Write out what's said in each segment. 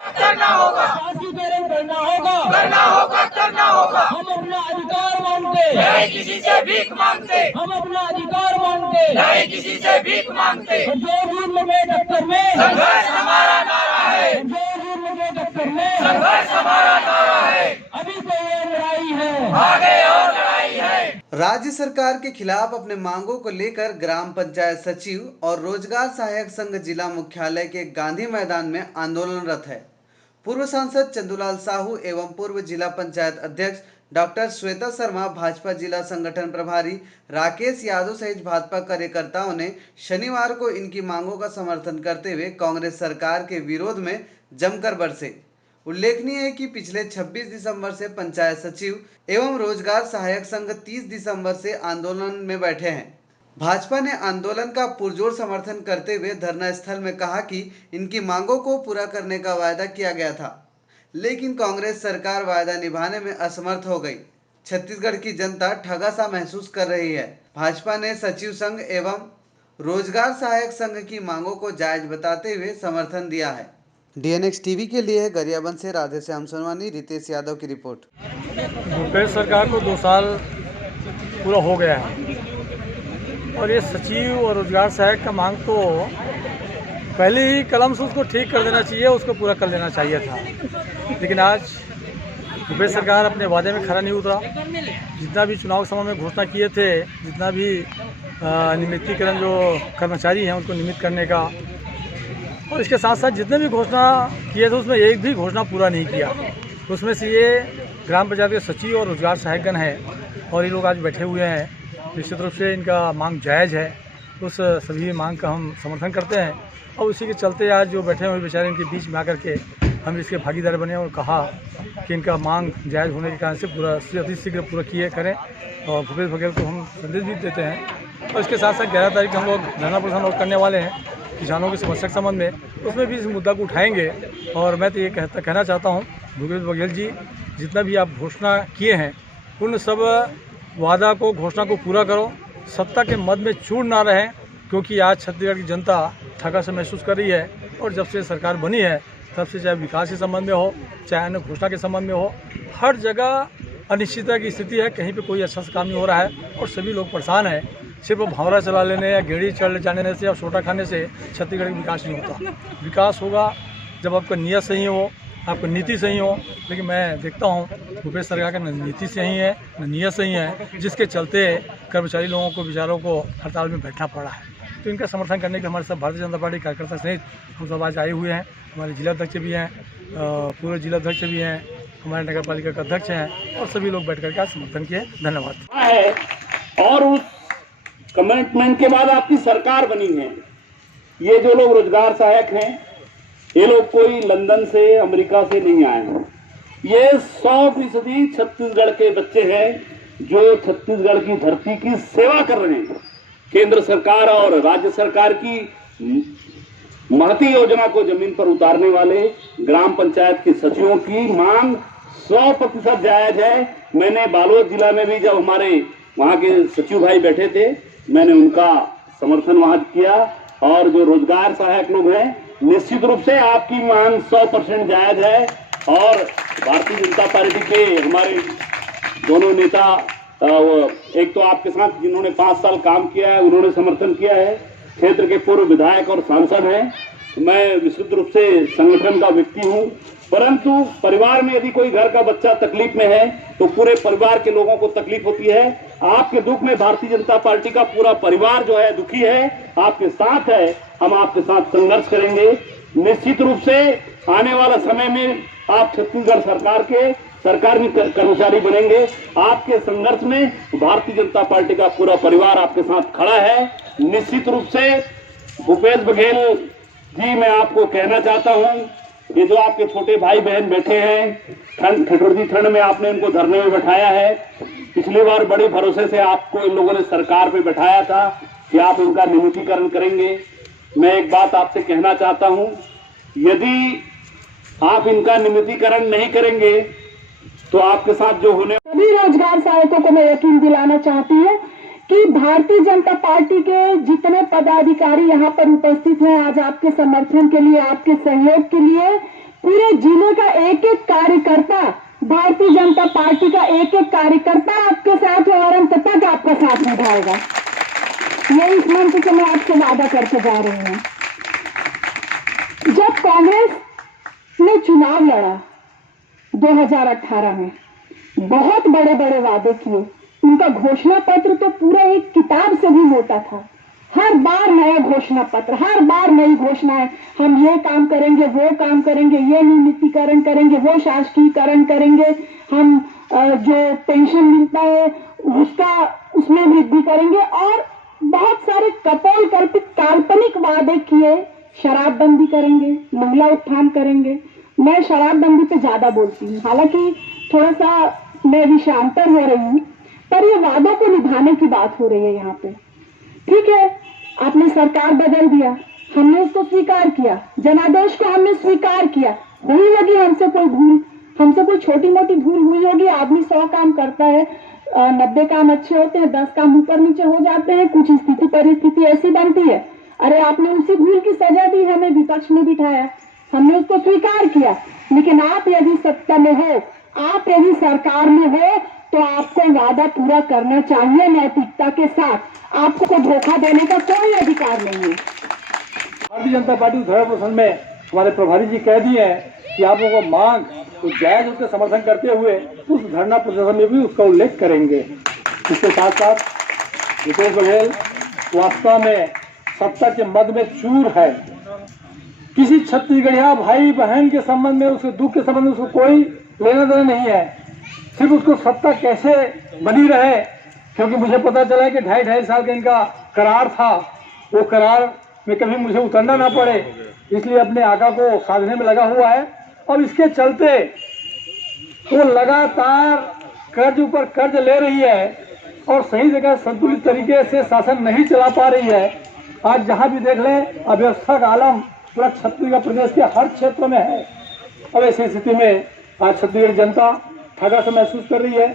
करना होगा, फांसीकरण करना होगा, करना होगा, करना होगा। हम अपना अधिकार मांगते, नहीं किसी से भीख मांगते, हम अपना अधिकार मांगते, नहीं किसी से भीख मांगते। जोधपुर लगे दफ्तर में, संघर्ष हमारा नारा है, जोधपुर लगे दफ्तर में, संघर्ष हमारा नारा है। अभी तो ये लड़ाई है, आगे और लड़ाई है। राज्य सरकार के खिलाफ अपने मांगों को लेकर ग्राम पंचायत सचिव और रोजगार सहायक संघ जिला मुख्यालय के गांधी मैदान में आंदोलनरत है। पूर्व सांसद चंदूलाल साहू एवं पूर्व जिला पंचायत अध्यक्ष डॉक्टर श्वेता शर्मा, भाजपा जिला संगठन प्रभारी राकेश यादव सहित भाजपा कार्यकर्ताओं ने शनिवार को इनकी मांगों का समर्थन करते हुए कांग्रेस सरकार के विरोध में जमकर बरसे। उल्लेखनीय है कि पिछले 26 दिसंबर से पंचायत सचिव एवं रोजगार सहायक संघ 30 दिसंबर से आंदोलन में बैठे हैं। भाजपा ने आंदोलन का पुरजोर समर्थन करते हुए धरना स्थल में कहा कि इनकी मांगों को पूरा करने का वायदा किया गया था, लेकिन कांग्रेस सरकार वायदा निभाने में असमर्थ हो गई। छत्तीसगढ़ की जनता ठगा सा महसूस कर रही है। भाजपा ने सचिव संघ एवं रोजगार सहायक संघ की मांगों को जायज बताते हुए समर्थन दिया है। डीएनएक्स टीवी के लिए गरियाबंद से राधेश्याम सोनवानी, रितेश यादव की रिपोर्ट। भूपेश सरकार को 2 साल पूरा हो गया है और ये सचिव और रोजगार सहायक का मांग तो पहले ही कलम से उसको ठीक कर देना चाहिए, उसको पूरा कर लेना चाहिए था। लेकिन आज भूपेश सरकार अपने वादे में खरा नहीं उतरा। जितना भी चुनाव के समय में घोषणा किए थे, जितना भी नियमितीकरण जो कर्मचारी हैं उनको नियमित करने का, और इसके साथ साथ जितने भी घोषणा किए थे उसमें एक भी घोषणा पूरा नहीं किया। उसमें से ये ग्राम पंचायत के सचिव और रोजगार सहायकगण हैं और ये लोग आज बैठे हुए हैं। निश्चित रूप से इनका मांग जायज़ है, उस सभी मांग का हम समर्थन करते हैं और उसी के चलते आज जो बैठे हुए बेचारे इनके बीच में आकर के हम इसके भागीदार बने और कहा कि इनका मांग जायज़ होने के कारण से पूरा अति शीघ्र पूरा किए करें। और भूपेश बघेल को हम संदेश भी देते हैं। और इसके साथ साथ 11 तारीख को हम लोग धरना प्रदर्शन और करने वाले हैं किसानों की समस्या के संबंध में, उसमें भी इस मुद्दा को उठाएंगे। और मैं तो ये कहना चाहता हूँ, भूपेश बघेल जी जितना भी आप घोषणा किए हैं उन सब वादा को, घोषणा को पूरा करो। सत्ता के मद में चूर ना रहें, क्योंकि आज छत्तीसगढ़ की जनता थका से महसूस कर रही है। और जब से सरकार बनी है तब से चाहे विकास के संबंध में हो, चाहे अन्य घोषणा के संबंध में हो, हर जगह अनिश्चितता की स्थिति है। कहीं पे कोई अच्छा सा काम नहीं हो रहा है और सभी लोग परेशान हैं। सिर्फ भंवरा चला लेने या गेड़ी चढ़ जाने से या सोटा खाने से छत्तीसगढ़ का विकास नहीं होता। विकास होगा जब आपका नियत सही हो, आपकी नीति सही हो। लेकिन मैं देखता हूँ भूपेश सरकार का न नीति सही है न नियत सही है, जिसके चलते कर्मचारी लोगों को, बेचारों को हड़ताल में बैठना पड़ा है। तो इनका समर्थन करने के लिए हमारे सब भारतीय जनता पार्टी कार्यकर्ता सहित हम सब आज आए हुए हैं। हमारे जिलाध्यक्ष भी हैं, पूर्व जिलाध्यक्ष भी हैं, हमारे नगर पालिका के अध्यक्ष हैं और सभी लोग बैठ करके आज समर्थन किए। धन्यवाद। और उस कमिटमेंट के बाद आपकी सरकार बनी है। ये जो लोग रोजगार सहायक हैं, ये लोग कोई लंदन से, अमेरिका से नहीं आए हैं। ये 100% छत्तीसगढ़ के बच्चे हैं जो छत्तीसगढ़ की धरती की सेवा कर रहे हैं। केंद्र सरकार और राज्य सरकार की महती योजना को जमीन पर उतारने वाले ग्राम पंचायत के सचिवों की मांग 100% जायज है। मैंने बालोद जिला में भी जब हमारे वहां के सचिव भाई बैठे थे, मैंने उनका समर्थन वहां किया। और जो रोजगार सहायक लोग हैं, निश्चित रूप से आपकी मांग 100% जायज है। और भारतीय जनता पार्टी के हमारे दोनों नेता, एक तो आपके साथ जिन्होंने 5 साल काम किया है, उन्होंने समर्थन किया है। क्षेत्र के पूर्व विधायक और सांसद हैं। मैं विशुद्ध रूप से संगठन का व्यक्ति हूं, परंतु परिवार में यदि कोई घर का बच्चा तकलीफ में है तो पूरे परिवार के लोगों को तकलीफ होती है। आपके दुख में भारतीय जनता पार्टी का पूरा परिवार जो है दुखी है, आपके साथ है। हम आपके साथ संघर्ष करेंगे। निश्चित रूप से आने वाला समय में आप छत्तीसगढ़ सरकार के सरकारी कर्मचारी बनेंगे। आपके संघर्ष में भारतीय जनता पार्टी का पूरा परिवार आपके साथ खड़ा है। निश्चित रूप से भूपेश बघेल जी, मैं आपको कहना चाहता हूं, ये जो आपके छोटे भाई बहन बैठे हैं, ठिठुरदी ठंड में आपने इनको धरने में बैठाया है। पिछली बार बड़े भरोसे से आपको इन लोगों ने सरकार पे बैठाया था कि आप इनका नियमितीकरण करेंगे। मैं एक बात आपसे कहना चाहता हूं, यदि आप इनका नियमितीकरण नहीं करेंगे तो आपके साथ जो होने, सभी रोजगार सहायकों को मैं यकीन दिलाना चाहती हूँ कि भारतीय जनता पार्टी के जितने पदाधिकारी यहाँ पर उपस्थित हैं, आज आपके समर्थन के लिए, आपके सहयोग के लिए पूरे जिले का एक एक कार्यकर्ता, भारतीय जनता पार्टी का एक एक कार्यकर्ता आपके साथ है और अंत तक आपका साथ निभाएगा। ये इस मंच से मैं आपसे वादा करके जा रही हूँ। जब कांग्रेस ने चुनाव लड़ा 2018 में, बहुत बड़े बड़े वादे किए। उनका घोषणा पत्र तो पूरा एक किताब से भी मोटा था। हर बार नया घोषणा पत्र, हर बार नई घोषणाएं, हम ये काम करेंगे, वो काम करेंगे, ये नियमितीकरण करेंगे, वो शासकीकरण करेंगे, हम जो पेंशन मिलता है उसमें वृद्धि करेंगे, और बहुत सारे कपोल कल्पित काल्पनिक वादे किए। शराबबंदी करेंगे, महिला उत्थान करेंगे। मैं शराबबंदी पे ज्यादा बोलती हूँ, हालांकि थोड़ा सा मैं विषयांतर हो रही हूँ, पर ये वादों को निभाने की बात हो रही है यहाँ पे। ठीक है, आपने सरकार बदल दिया, हमने उसको स्वीकार किया, जनादेश को हमने स्वीकार किया। हुई होगी हमसे कोई भूल, हमसे कोई छोटी मोटी भूल हुई होगी। आदमी 100 काम करता है, 90 काम अच्छे होते हैं, 10 काम ऊपर नीचे हो जाते हैं, कुछ स्थिति परिस्थिति ऐसी बनती है। अरे आपने उसी भूल की सजा दी, हमें विपक्ष में बिठाया, हमने उसको स्वीकार किया। लेकिन आप यदि सत्ता में हो, आप यदि सरकार में हो, तो आपको वादा पूरा करना चाहिए नैतिकता के साथ। आपको धोखा देने का कोई अधिकार नहीं है। भारतीय जनता पार्टी धरना प्रदर्शन में हमारे प्रभारी जी कह दिए हैं कि आप लोगों को मांग तो जायज उसके समर्थन करते हुए उस धरना प्रदर्शन में भी उसका उल्लेख करेंगे। इसके साथ साथ भूपेश बघेल वास्तव में सत्ता के मद में चूर है। किसी छत्तीसगढ़िया भाई बहन के संबंध में, उसके दुख के संबंध में उसको कोई लेना देना नहीं है। सिर्फ उसको सत्ता कैसे बनी रहे, क्योंकि मुझे पता चला कि 2.5 साल का इनका करार था, वो करार में कभी मुझे उतरना ना पड़े, इसलिए अपने आका को साधने में लगा हुआ है। और इसके चलते वो लगातार कर्ज ऊपर कर्ज ले रही है और सही जगह संतुलित तरीके से शासन नहीं चला पा रही है। आज जहां भी देख लें, अव्यवस्था का आलम पूरा छत्तीसगढ़ प्रदेश के हर क्षेत्र में है। अब ऐसी स्थिति में आज छत्तीसगढ़ जनता ठगा से महसूस कर रही है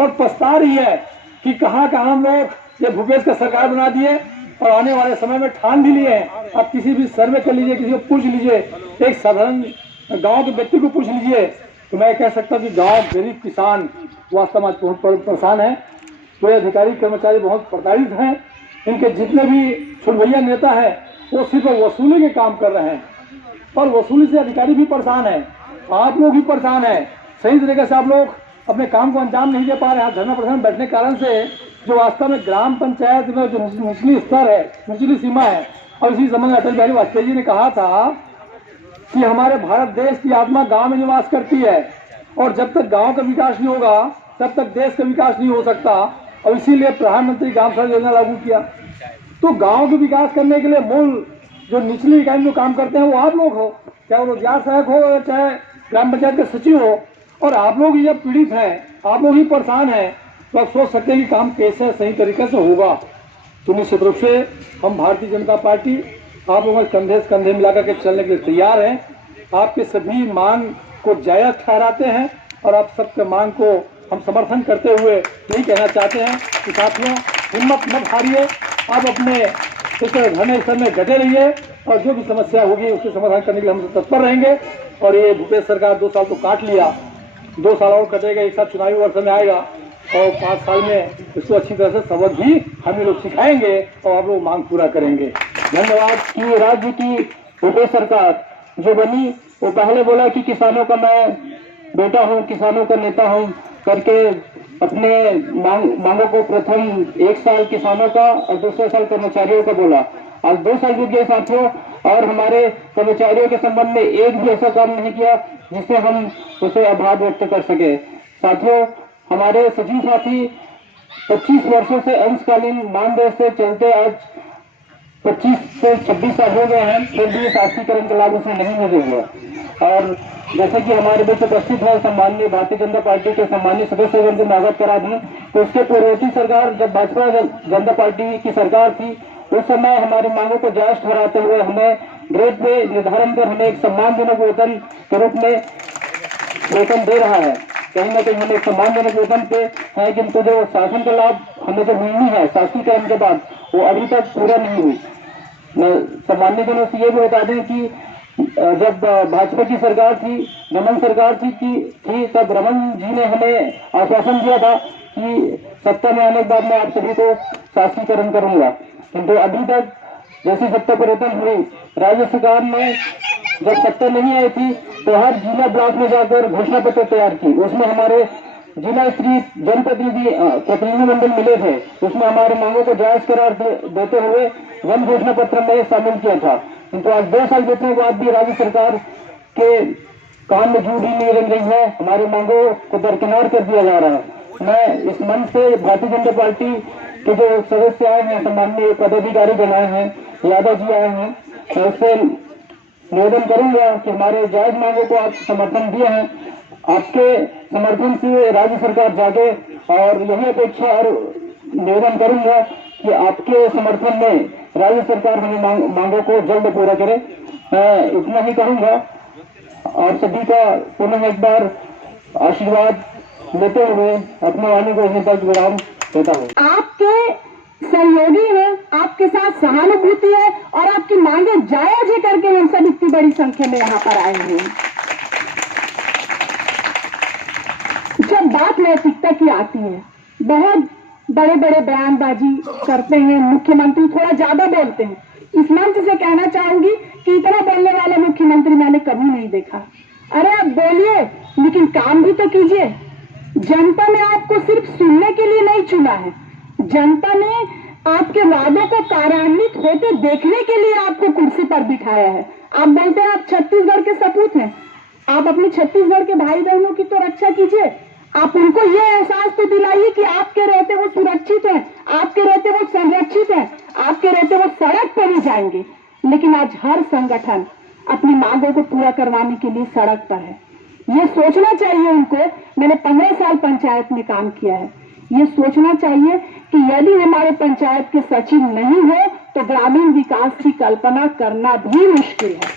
और पछता रही है कि कहां हम लोग ये भूपेश का सरकार बना दिए और आने वाले समय में ठान भी लिए। आप किसी भी सर्वे कर लीजिए, किसी को पूछ लीजिए, एक साधारण गांव के व्यक्ति को पूछ लीजिए, तो मैं कह सकता हूं कि गांव गरीब किसान वास्तव में बहुत परेशान है। पूरे अधिकारी कर्मचारी बहुत प्रताड़ित हैं। इनके जितने भी छुटभैया नेता है वो सिर्फ वसूली के काम कर रहे हैं और वसूली से अधिकारी भी परेशान है, आप लोग भी परेशान है। सही तरीके से आप लोग अपने काम को अंजाम नहीं दे पा रहे हैं। धरना प्रदर्शन बैठने के कारण से जो वास्तव में ग्राम पंचायत में जो निचली स्तर है, निचली सीमा है, और इसी संबंध में अटल बिहारी वाजपेयी जी ने कहा था कि हमारे भारत देश की आत्मा गांव में निवास करती है और जब तक गांव का विकास नहीं होगा तब तक देश का विकास नहीं हो सकता। और इसीलिए प्रधानमंत्री ग्राम सड़क योजना लागू किया। तो गांव के विकास करने के लिए मूल जो निचली इकाई में जो काम करते हैं वो आप लोग हो, चाहे वो रोजगार सहायक हो, चाहे ग्राम पंचायत के सचिव हो, और आप लोग जब पीड़ित हैं, आप लोग ही परेशान हैं, तो आप सोच सकते हैं कि काम कैसे सही तरीके से होगा। तो निश्चित रूप से हम भारतीय जनता पार्टी आप लोगों के कंधे से कंधे मिलाकर के चलने के लिए तैयार हैं। आपके सभी मांग को जायज ठहराते हैं और आप सबके मांग को हम समर्थन करते हुए यही कहना चाहते हैं कि साथियों, हिम्मत मत हारिए, आप अपने इस धरने स्थल में डटे रहिए और जो भी समस्या होगी उसके समाधान करने के लिए हम तत्पर रहेंगे। और ये भूपेश सरकार 2 साल तो काट लिया, 2 साल और कटेगा, एक साथ चुनावी वर्ष में आएगा और 5 साल में इसको अच्छी तरह से सबक भी हम लोग सिखाएंगे और आप लोग मांग पूरा करेंगे। धन्यवाद। कि राज्य की भूपेश सरकार जो बनी, वो पहले बोला कि किसानों का मैं बेटा हूँ, किसानों का नेता हूँ करके अपने मांगों को प्रथम 1 साल किसानों का और दूसरे साल कर्मचारियों का बोला। आज 2 साल बीत गए साथियों, और हमारे कर्मचारियों के संबंध में एक भी ऐसा काम नहीं किया जिससे हम उसे आभार व्यक्त कर सके। साथियों, हमारे सचिव साथी 25 वर्षों से अंशकालीन मानदेय से चलते आज 25 से 26 साल हो गए हैं, फिर भी शासकीकरण का लाभ उसे नहीं मिल रही है। और जैसे कि हमारे बीच उपस्थित है सम्माननीय भारतीय जनता पार्टी के सम्माननीय सदस्य को अवगत करा दी, तो उसके पूर्ववर्ती सरकार जब भाजपा जनता पार्टी की सरकार थी उस समय हमारी मांगों को जायज ठहराते हुए हमें ग्रेड पे निर्धारण कर हमें एक सम्मानजनक वेतन के रूप में वेतन दे रहा है। कहीं ना कहीं हमें सम्मानजनक वेतन पे है, किंतु जो शासन का लाभ हमें जो मिलनी है शासकीकरण के बाद वो अभी तक पूरा नहीं हुई। सम्मान्य जनों से ये भी बता दें कि जब भाजपा की सरकार थी, रमन सरकार थी तब रमन जी ने हमें आश्वासन दिया था कि सत्ता में आने के बाद मैं आप सभी को शासीकरण करूंगा। किंतु अभी तक जैसे सत्ता परिवर्तन हुई, राज्य सरकार ने जब सत्ता नहीं आई थी तो हर जिला ब्लॉक में जाकर घोषणा पत्र तैयार की। उसमें हमारे जिला स्तरीय प्रतिनिधि मंडल मिले थे, उसमें हमारे मांगों को जायज करार देते हुए वन घोषणा पत्र में शामिल किया था। किंतु आज 2 साल बीतने के बाद भी राज्य सरकार के कान में जूं ही नहीं रंग रही है, हमारी मांगों को दरकिनार कर दिया जा रहा है। मैं इस मंच से भारतीय जनता पार्टी के जो सदस्य आए हैं, सम्माननीय पदाधिकारी जन आए हैं, यादव जी आए हैं, मैं उससे निवेदन करूंगा कि हमारे जायज मांगों को आप समर्थन दिए हैं, आपके समर्थन से राज्य सरकार जागे और यही अपेक्षा और निवेदन करूंगा कि आपके समर्थन में राज्य सरकार हमें मांगों को जल्द पूरा करे। मैं इतना ही कहूंगा और सभी का पुनः एक बार आशीर्वाद लेते हुए अपने वाणी को यहीं तक विराम देता हूँ। आपके सहयोगी हैं, आपके साथ सहानुभूति है और आपकी मांगे जायज है करके हम सब इतनी बड़ी संख्या में यहाँ पर आए हैं। जब बात नैतिकता की आती है, बहुत बड़े बड़े बयानबाजी करते हैं, मुख्यमंत्री थोड़ा ज्यादा बोलते हैं। इस मंच से कहना चाहूंगी कि इतना बोलने वाला मुख्यमंत्री मैंने कभी नहीं देखा। अरे आप बोलिए लेकिन काम भी तो कीजिए। जनता ने आपको सिर्फ सुनने के लिए नहीं चुना है, जनता ने आपके वादों को कार्यान्वित होते देखने के लिए आपको कुर्सी पर बिठाया है। आप बोलते हैं आप छत्तीसगढ़ के सपूत हैं, आप अपने छत्तीसगढ़ के भाई बहनों की तो रक्षा कीजिए। आप उनको ये एहसास तो दिलाइए कि आपके रहते वो सुरक्षित हैं, आपके रहते वो संरक्षित हैं, आपके रहते वो सड़क पर ही जाएंगे। लेकिन आज हर संगठन अपनी मांगों को पूरा करवाने के लिए सड़क पर है। ये सोचना चाहिए उनको। मैंने 15 साल पंचायत में काम किया है। ये सोचना चाहिए कि यदि हमारे पंचायत के सचिव नहीं हो तो ग्रामीण विकास की कल्पना करना भी मुश्किल है।